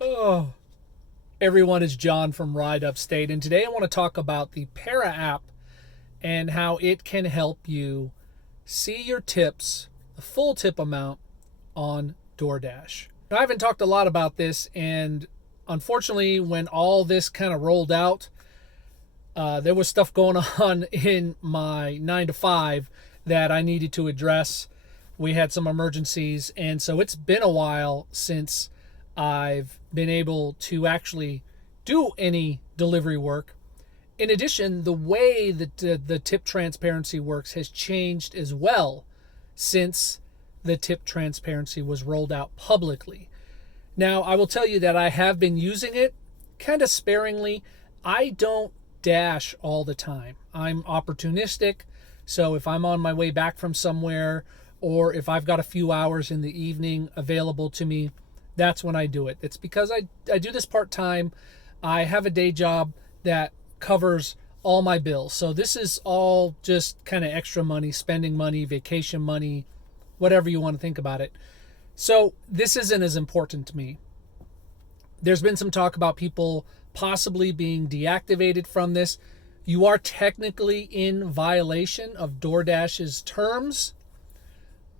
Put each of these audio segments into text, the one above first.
Oh, everyone, is John from Ride Upstate, and today I want to talk about the Para app and how it can help you see your tips, the full tip amount on Doordash. Now, I haven't talked a lot about this, and unfortunately, when all this kind of rolled out, there was stuff going on in my 9 to 5 that I needed to address. We had some emergencies, and so it's been a while since I've been able to actually do any delivery work. In addition, the way that the tip transparency works has changed as well since the tip transparency was rolled out publicly. Now, I will tell you that I have been using it kind of sparingly. I don't dash all the time. I'm opportunistic. So if I'm on my way back from somewhere, or if I've got a few hours in the evening available to me, that's when I do it. It's because I do this part-time. I have a day job that covers all my bills. So this is all just kind of extra money, spending money, vacation money, whatever you want to think about it. So this isn't as important to me. There's been some talk about people possibly being deactivated from this. You are technically in violation of DoorDash's terms,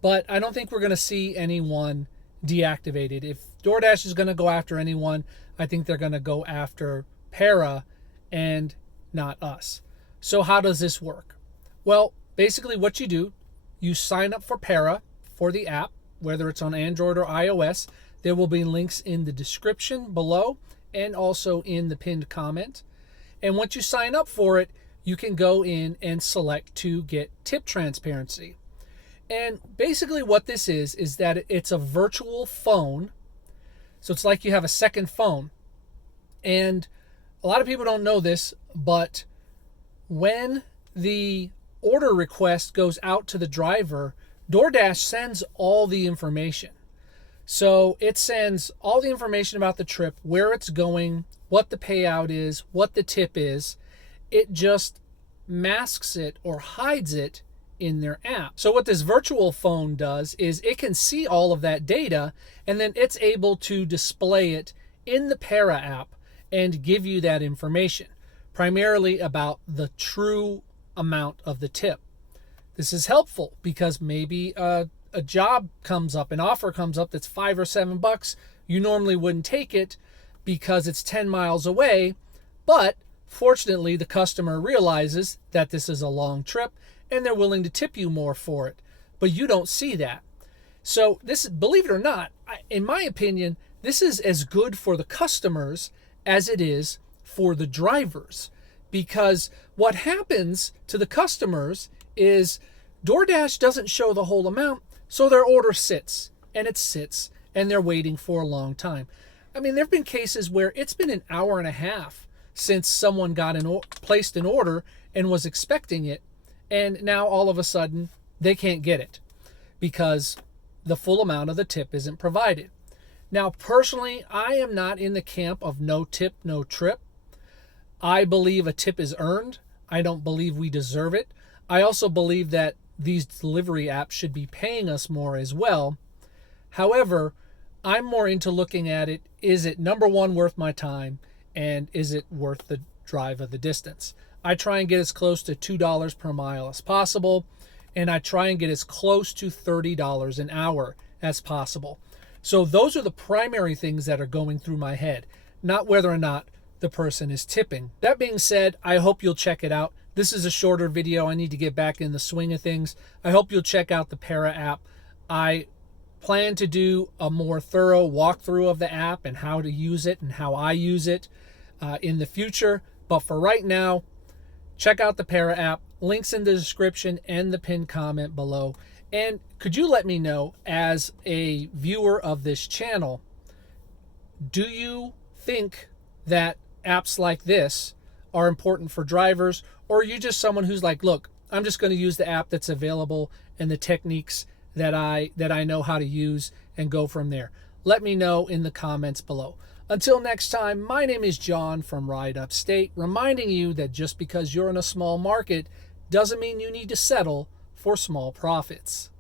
but I don't think we're going to see anyone deactivated. If DoorDash is going to go after anyone, I think they're going to go after Para and not us. So how does this work? Well, basically what you do, you sign up for Para for the app, whether it's on Android or iOS. There will be links in the description below and also in the pinned comment. And once you sign up for it, you can go in and select to get tip transparency. And basically what this is that it's a virtual phone. So it's like you have a second phone. And a lot of people don't know this, but when the order request goes out to the driver, DoorDash sends all the information. So it sends all the information about the trip, where it's going, what the payout is, what the tip is. It just masks it or hides it in their app. So what this virtual phone does is it can see all of that data, and then it's able to display it in the Para app and give you that information, primarily about the true amount of the tip. This is helpful because maybe a job comes up, an offer comes up that's $5 or $7. You normally wouldn't take it because it's 10 miles away, but fortunately the customer realizes that this is a long trip and they're willing to tip you more for it, but you don't see that. So this, believe it or not, in my opinion, this is as good for the customers as it is for the drivers, because what happens to the customers is DoorDash doesn't show the whole amount, so their order sits, and they're waiting for a long time. I mean, there have been cases where it's been an hour and a half since someone placed an order and was expecting it, and now all of a sudden they can't get it because the full amount of the tip isn't provided. Now, personally, I am not in the camp of no tip, no trip. I believe a tip is earned. I don't believe we deserve it. I also believe that these delivery apps should be paying us more as well. However, I'm more into looking at it, is it, number one, worth my time, and is it worth the drive of the distance? I try and get as close to $2 per mile as possible, and I try and get as close to $30 an hour as possible. So those are the primary things that are going through my head, not whether or not the person is tipping. That being said, I hope you'll check it out. This is a shorter video. I need to get back in the swing of things. I hope you'll check out the Para app. I plan to do a more thorough walkthrough of the app and how to use it and how I use it in the future. But for right now, check out the Para app. Links in the description and the pinned comment below. And could you let me know, as a viewer of this channel, do you think that apps like this are important for drivers, or are you just someone who's like, look, I'm just going to use the app that's available and the techniques that I know how to use and go from there? Let me know in the comments below. Until next time, my name is John from Ride Upstate, reminding you that just because you're in a small market doesn't mean you need to settle for small profits.